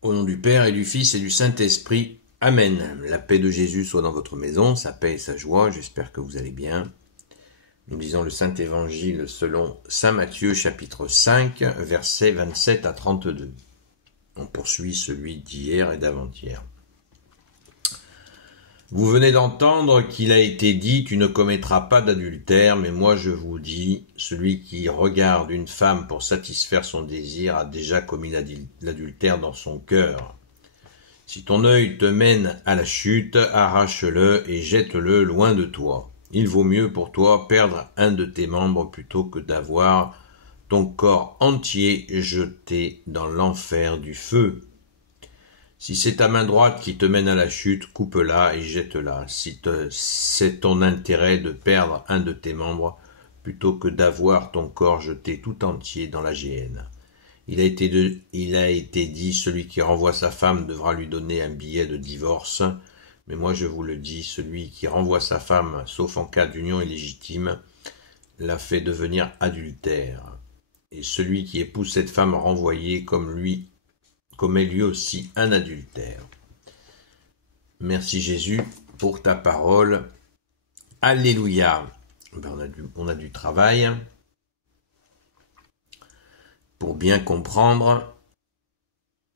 Au nom du Père et du Fils et du Saint-Esprit. Amen. La paix de Jésus soit dans votre maison, sa paix et sa joie. J'espère que vous allez bien. Nous lisons le Saint-Évangile selon saint Matthieu, chapitre 5, versets 27 à 32. On poursuit celui d'hier et d'avant-hier. Vous venez d'entendre qu'il a été dit « Tu ne commettras pas d'adultère », mais moi je vous dis, celui qui regarde une femme pour satisfaire son désir a déjà commis l'adultère dans son cœur. Si ton œil te mène à la chute, arrache-le et jette-le loin de toi. Il vaut mieux pour toi perdre un de tes membres plutôt que d'avoir ton corps entier jeté dans l'enfer du feu. Si c'est ta main droite qui te mène à la chute, coupe-la et jette-la. Si c'est ton intérêt de perdre un de tes membres, plutôt que d'avoir ton corps jeté tout entier dans la géhenne. Il a été dit, celui qui renvoie sa femme devra lui donner un billet de divorce. Mais moi je vous le dis, celui qui renvoie sa femme, sauf en cas d'union illégitime, l'a fait devenir adultère. Et celui qui épouse cette femme renvoyée commet lui aussi un adultère. Merci Jésus pour ta parole. Alléluia. On a du travail pour bien comprendre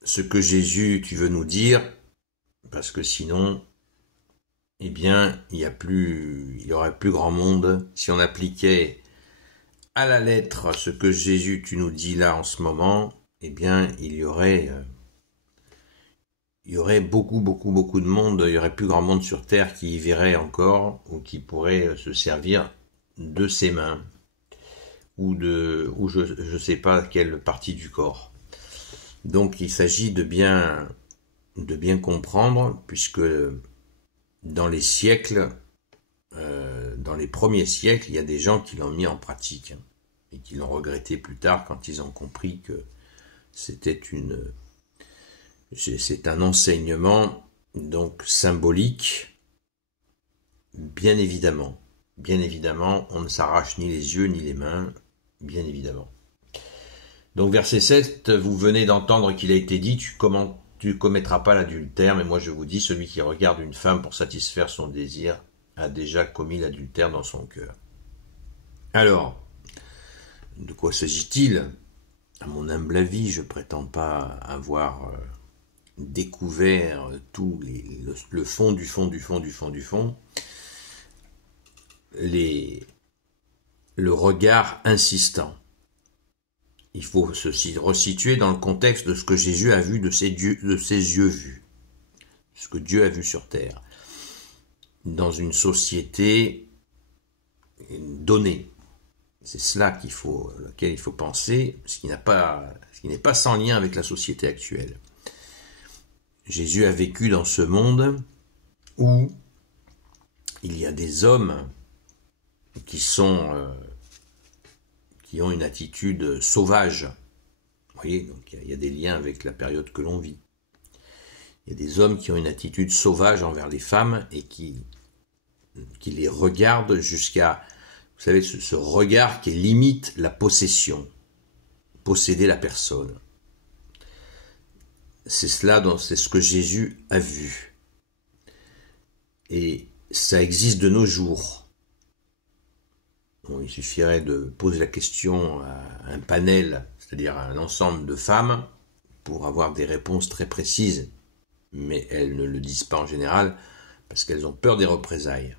ce que Jésus tu veux nous dire, parce que sinon, eh bien, il y aurait plus grand monde si on appliquait à la lettre ce que Jésus tu nous dis là en ce moment. Eh bien, il y aurait beaucoup de monde, il y aurait plus grand monde sur Terre qui y verrait encore, ou qui pourrait se servir de ses mains, ou je sais pas quelle partie du corps. Donc il s'agit de bien comprendre, puisque dans les siècles, dans les premiers siècles, il y a des gens qui l'ont mis en pratique, et qui l'ont regretté plus tard quand ils ont compris que c'est un enseignement donc symbolique. Bien évidemment, on ne s'arrache ni les yeux ni les mains, bien évidemment. Donc verset 7, vous venez d'entendre qu'il a été dit, tu commettras pas l'adultère, mais moi je vous dis, celui qui regarde une femme pour satisfaire son désir a déjà commis l'adultère dans son cœur. Alors, de quoi s'agit-il ? À mon humble avis, je prétends pas avoir découvert tout le fond du fond. Le regard insistant. Il faut se resituer dans le contexte de ce que Jésus a vu de ses yeux vus. Ce que Dieu a vu sur terre. Dans une société donnée. C'est cela auquel il faut penser, ce qui n'est pas sans lien avec la société actuelle. Jésus a vécu dans ce monde où il y a des hommes qui ont une attitude sauvage. Vous voyez, donc il y a des liens avec la période que l'on vit. Il y a des hommes qui ont une attitude sauvage envers les femmes et qui les regardent jusqu'à, vous savez, ce regard qui limite la possession, posséder la personne. C'est ce que Jésus a vu. Et ça existe de nos jours. Bon, il suffirait de poser la question à un panel, c'est-à-dire à un ensemble de femmes, pour avoir des réponses très précises. Mais elles ne le disent pas en général, parce qu'elles ont peur des représailles.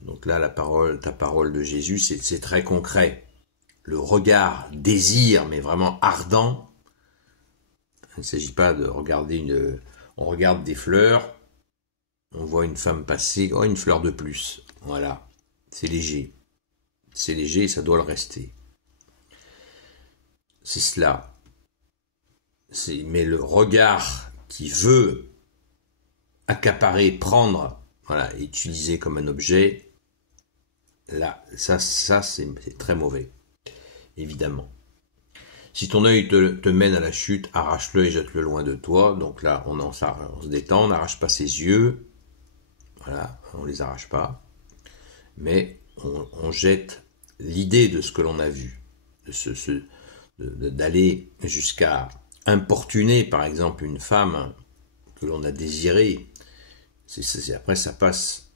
Donc là, ta parole de Jésus, c'est très concret. Le regard, désir, mais vraiment ardent. Il ne s'agit pas de regarder on regarde des fleurs, on voit une femme passer, oh, une fleur de plus. Voilà, c'est léger. C'est léger et ça doit le rester. C'est cela. Mais le regard qui veut accaparer, prendre, voilà, et utiliser comme un objet, là, ça c'est très mauvais, évidemment. Si ton œil te mène à la chute, arrache-le et jette-le loin de toi. Donc là, on se détend, on n'arrache pas ses yeux. Voilà, on les arrache pas. Mais on jette l'idée de ce que l'on a vu. D'aller jusqu'à importuner, par exemple, une femme que l'on a désirée, après ça passe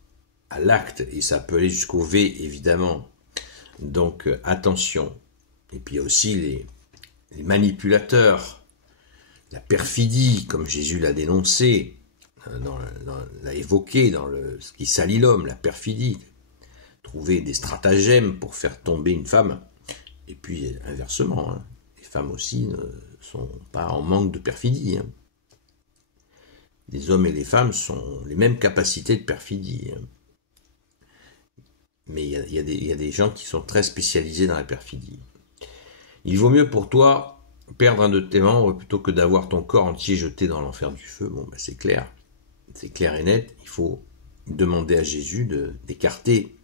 à l'acte et ça peut aller jusqu'au V, évidemment. Donc attention. Et puis il y a aussi les manipulateurs, la perfidie, comme Jésus l'a dénoncé, l'a évoqué dans ce qui salit l'homme, la perfidie. Trouver des stratagèmes pour faire tomber une femme. Et puis inversement, hein, les femmes aussi ne sont pas en manque de perfidie. Hein. Les hommes et les femmes ont les mêmes capacités de perfidie. Hein. Mais il y a des gens qui sont très spécialisés dans la perfidie. Il vaut mieux pour toi perdre un de tes membres plutôt que d'avoir ton corps entier jeté dans l'enfer du feu. Bon, ben c'est clair et net. Il faut demander à Jésus d'écarter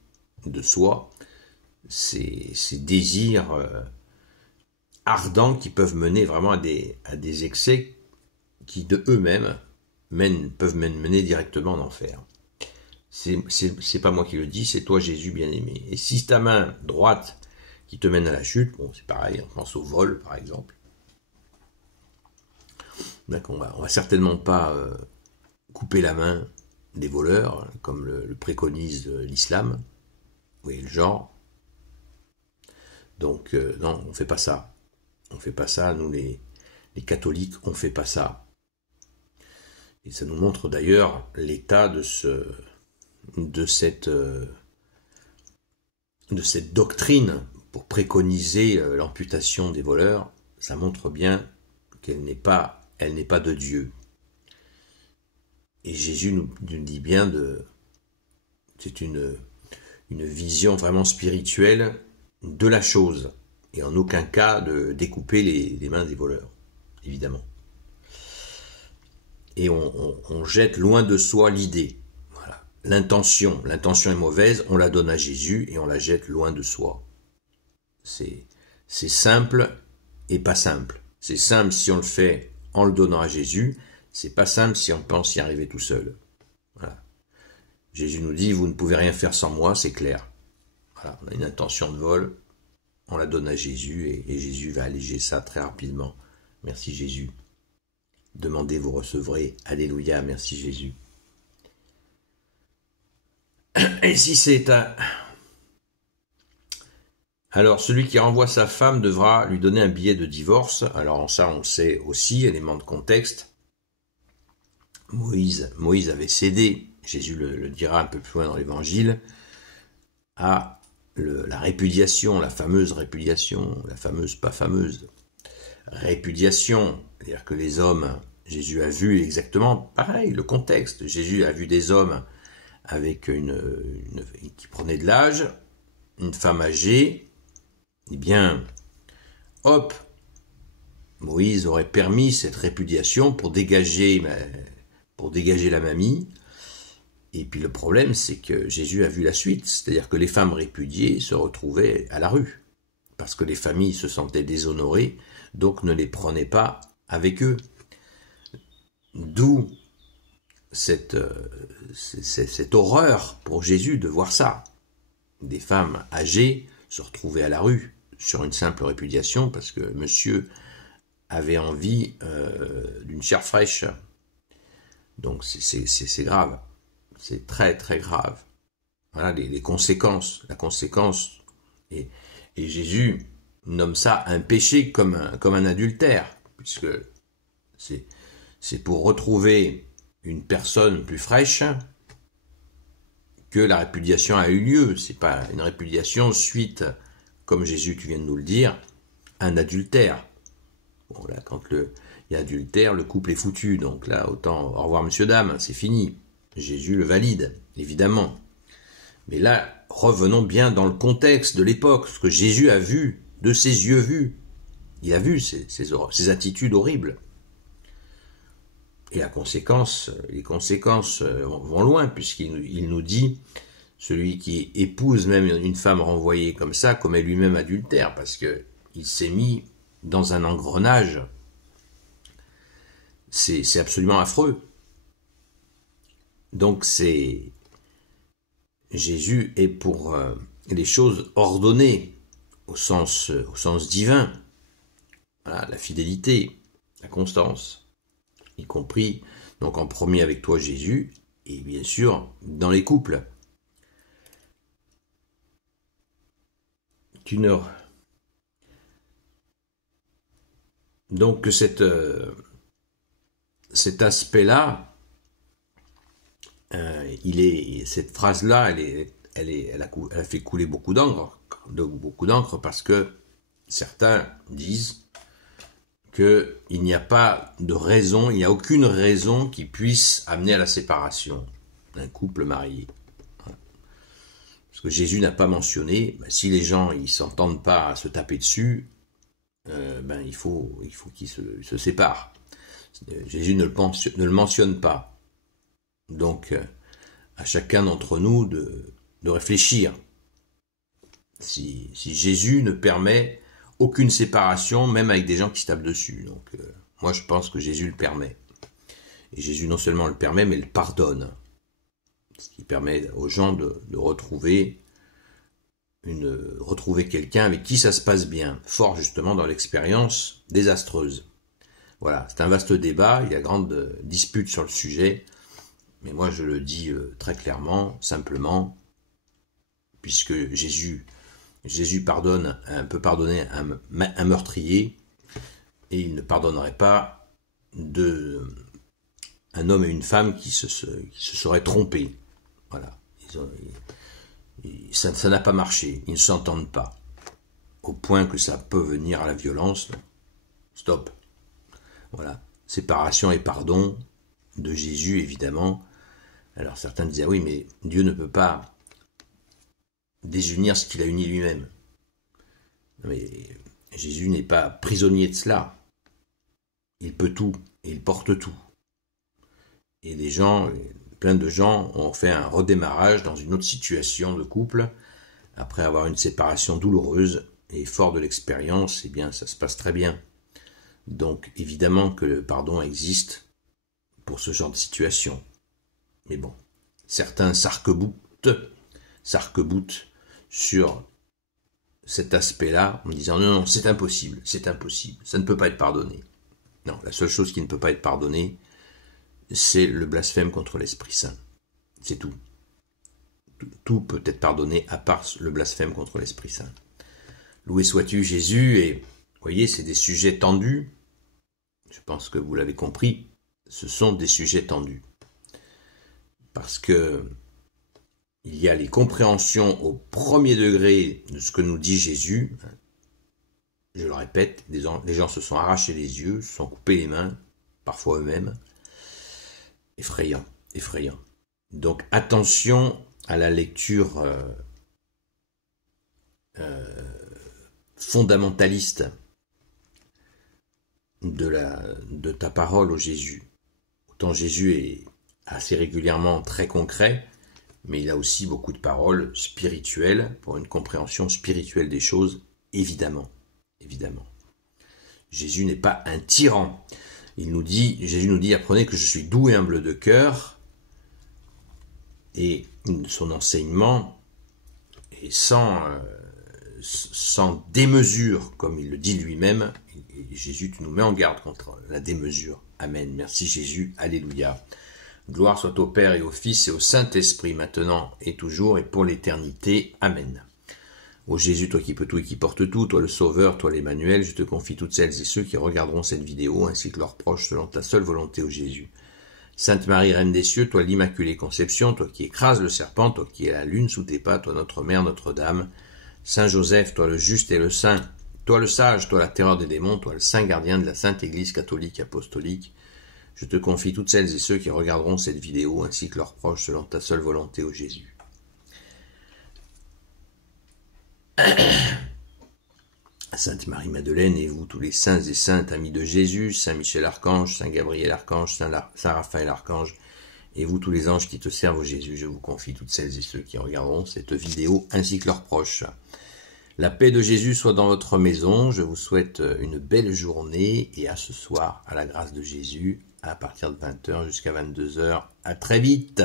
de soi ces désirs ardents qui peuvent mener vraiment à des excès qui de eux-mêmes peuvent mener directement en enfer. C'est pas moi qui le dis, c'est toi Jésus bien-aimé. Et si ta main droite qui te mène à la chute, bon c'est pareil, on pense au vol par exemple. Donc on va certainement pas couper la main des voleurs, comme le préconise l'islam. Vous voyez le genre. Donc non, on fait pas ça. On fait pas ça, nous les catholiques, on fait pas ça. Et ça nous montre d'ailleurs l'état de cette doctrine pour préconiser l'amputation des voleurs. Ça montre bien qu'elle n'est pas de Dieu. Et Jésus nous dit bien c'est une vision vraiment spirituelle de la chose, et en aucun cas de découper les mains des voleurs, évidemment. Et on jette loin de soi l'idée. Voilà. L'intention est mauvaise, on la donne à Jésus et on la jette loin de soi. C'est simple et pas simple. C'est simple si on le fait en le donnant à Jésus, c'est pas simple si on pense y arriver tout seul. Voilà. Jésus nous dit, vous ne pouvez rien faire sans moi, c'est clair. Voilà, on a une intention de vol, on la donne à Jésus et Jésus va alléger ça très rapidement. Merci Jésus. Demandez, vous recevrez. Alléluia, merci Jésus. Et si c'est un... Alors, celui qui renvoie sa femme devra lui donner un billet de divorce. Alors, ça, on le sait aussi, élément de contexte. Moïse avait cédé, Jésus le dira un peu plus loin dans l'évangile, à la répudiation, la fameuse répudiation, la fameuse pas fameuse répudiation, c'est-à-dire que les hommes, Jésus a vu exactement pareil, le contexte. Jésus a vu des hommes avec qui prenaient de l'âge, une femme âgée, eh bien, hop, Moïse aurait permis cette répudiation pour dégager la mamie. Et puis le problème, c'est que Jésus a vu la suite, c'est-à-dire que les femmes répudiées se retrouvaient à la rue, parce que les familles se sentaient déshonorées, donc ne les prenaient pas avec eux. D'où cette horreur pour Jésus de voir ça. Des femmes âgées se retrouvaient à la rue sur une simple répudiation parce que monsieur avait envie d'une chair fraîche. Donc c'est grave. C'est très très grave. Voilà les conséquences. La conséquence. Et Jésus nomme ça un péché comme un adultère, puisque c'est pour retrouver une personne plus fraîche que la répudiation a eu lieu. C'est pas une répudiation suite, comme Jésus, tu viens de nous le dire, à un adultère. Bon là, quand il y a adultère, le couple est foutu. Donc là, autant au revoir monsieur, dame, c'est fini. Jésus le valide, évidemment. Mais là, revenons bien dans le contexte de l'époque, ce que Jésus a vu, de ses yeux vus. Il a vu ces attitudes horribles. Et les conséquences vont loin, puisqu'il nous dit, celui qui épouse même une femme renvoyée comme ça, commet lui-même adultère, parce qu'il s'est mis dans un engrenage. C'est absolument affreux. Donc Jésus est pour les choses ordonnées au sens divin. Voilà, la fidélité. la constance, y compris donc en premier avec toi Jésus, et bien sûr dans les couples. Donc cet aspect-là, cette phrase-là, elle a fait couler beaucoup d'encre, parce que certains disent qu'il n'y a pas de raison, il n'y a aucune raison qui puisse amener à la séparation d'un couple marié. Parce que Jésus n'a pas mentionné, si les gens ils s'entendent pas à se taper dessus, il faut qu'ils se séparent. Jésus ne le mentionne pas. Donc, à chacun d'entre nous de réfléchir. Si Jésus ne permet aucune séparation, même avec des gens qui se tapent dessus. Donc, moi, je pense que Jésus le permet. Et Jésus non seulement le permet, mais le pardonne. Ce qui permet aux gens de retrouver quelqu'un avec qui ça se passe bien, fort justement dans l'expérience désastreuse. Voilà, c'est un vaste débat, il y a grande dispute sur le sujet, mais moi je le dis très clairement, simplement, puisque Jésus peut pardonner un meurtrier, et il ne pardonnerait pas un homme et une femme qui se seraient trompés. Voilà, ça n'a pas marché, ils ne s'entendent pas, au point que ça peut venir à la violence. Stop. Voilà, séparation et pardon de Jésus, évidemment. Alors certains disaient, oui, mais Dieu ne peut pas désunir ce qu'il a uni lui-même. Mais Jésus n'est pas prisonnier de cela. Il peut tout, et il porte tout. Et plein de gens ont fait un redémarrage dans une autre situation de couple, après avoir une séparation douloureuse, et fort de l'expérience, eh bien, ça se passe très bien. Donc, évidemment que le pardon existe pour ce genre de situation. Mais bon, certains s'arc-boutent sur cet aspect-là, en disant non, c'est impossible, ça ne peut pas être pardonné. Non, la seule chose qui ne peut pas être pardonnée, c'est le blasphème contre l'Esprit Saint. C'est tout. Tout peut être pardonné à part le blasphème contre l'Esprit Saint. Loué sois-tu Jésus, et vous voyez, c'est des sujets tendus. Je pense que vous l'avez compris, ce sont des sujets tendus. Parce que il y a les compréhensions au premier degré de ce que nous dit Jésus. Je le répète, les gens se sont arrachés les yeux, se sont coupés les mains, parfois eux-mêmes. Effrayant. Donc attention à la lecture fondamentaliste de ta parole, ô Jésus. Autant Jésus est assez régulièrement très concret, mais il a aussi beaucoup de paroles spirituelles pour une compréhension spirituelle des choses, évidemment. Jésus n'est pas un tyran. Jésus nous dit, apprenez que je suis doux et humble de cœur, et son enseignement est sans démesure, comme il le dit lui-même. Et Jésus, tu nous mets en garde contre la démesure. Amen. Merci Jésus. Alléluia. Gloire soit au Père et au Fils et au Saint-Esprit, maintenant et toujours et pour l'éternité. Amen. Ô Jésus, toi qui peux tout et qui portes tout, toi le Sauveur, toi l'Emmanuel, je te confie toutes celles et ceux qui regarderont cette vidéo, ainsi que leurs proches, selon ta seule volonté, ô Jésus. Sainte Marie, Reine des cieux, toi l'Immaculée Conception, toi qui écrases le serpent, toi qui es la lune sous tes pas, toi notre Mère, Notre-Dame. Saint Joseph, toi le juste et le saint, toi le sage, toi la terreur des démons, toi le saint gardien de la Sainte Église catholique apostolique, je te confie toutes celles et ceux qui regarderont cette vidéo, ainsi que leurs proches, selon ta seule volonté, ô Jésus. Sainte Marie-Madeleine, et vous tous les saints et saintes amis de Jésus, Saint Michel Archange, Saint Gabriel Archange, Saint Raphaël Archange, et vous tous les anges qui te servent, ô Jésus, je vous confie toutes celles et ceux qui regarderont cette vidéo, ainsi que leurs proches. La paix de Jésus soit dans votre maison, je vous souhaite une belle journée, et à ce soir, à la grâce de Jésus, à partir de 20h jusqu'à 22h. À très vite!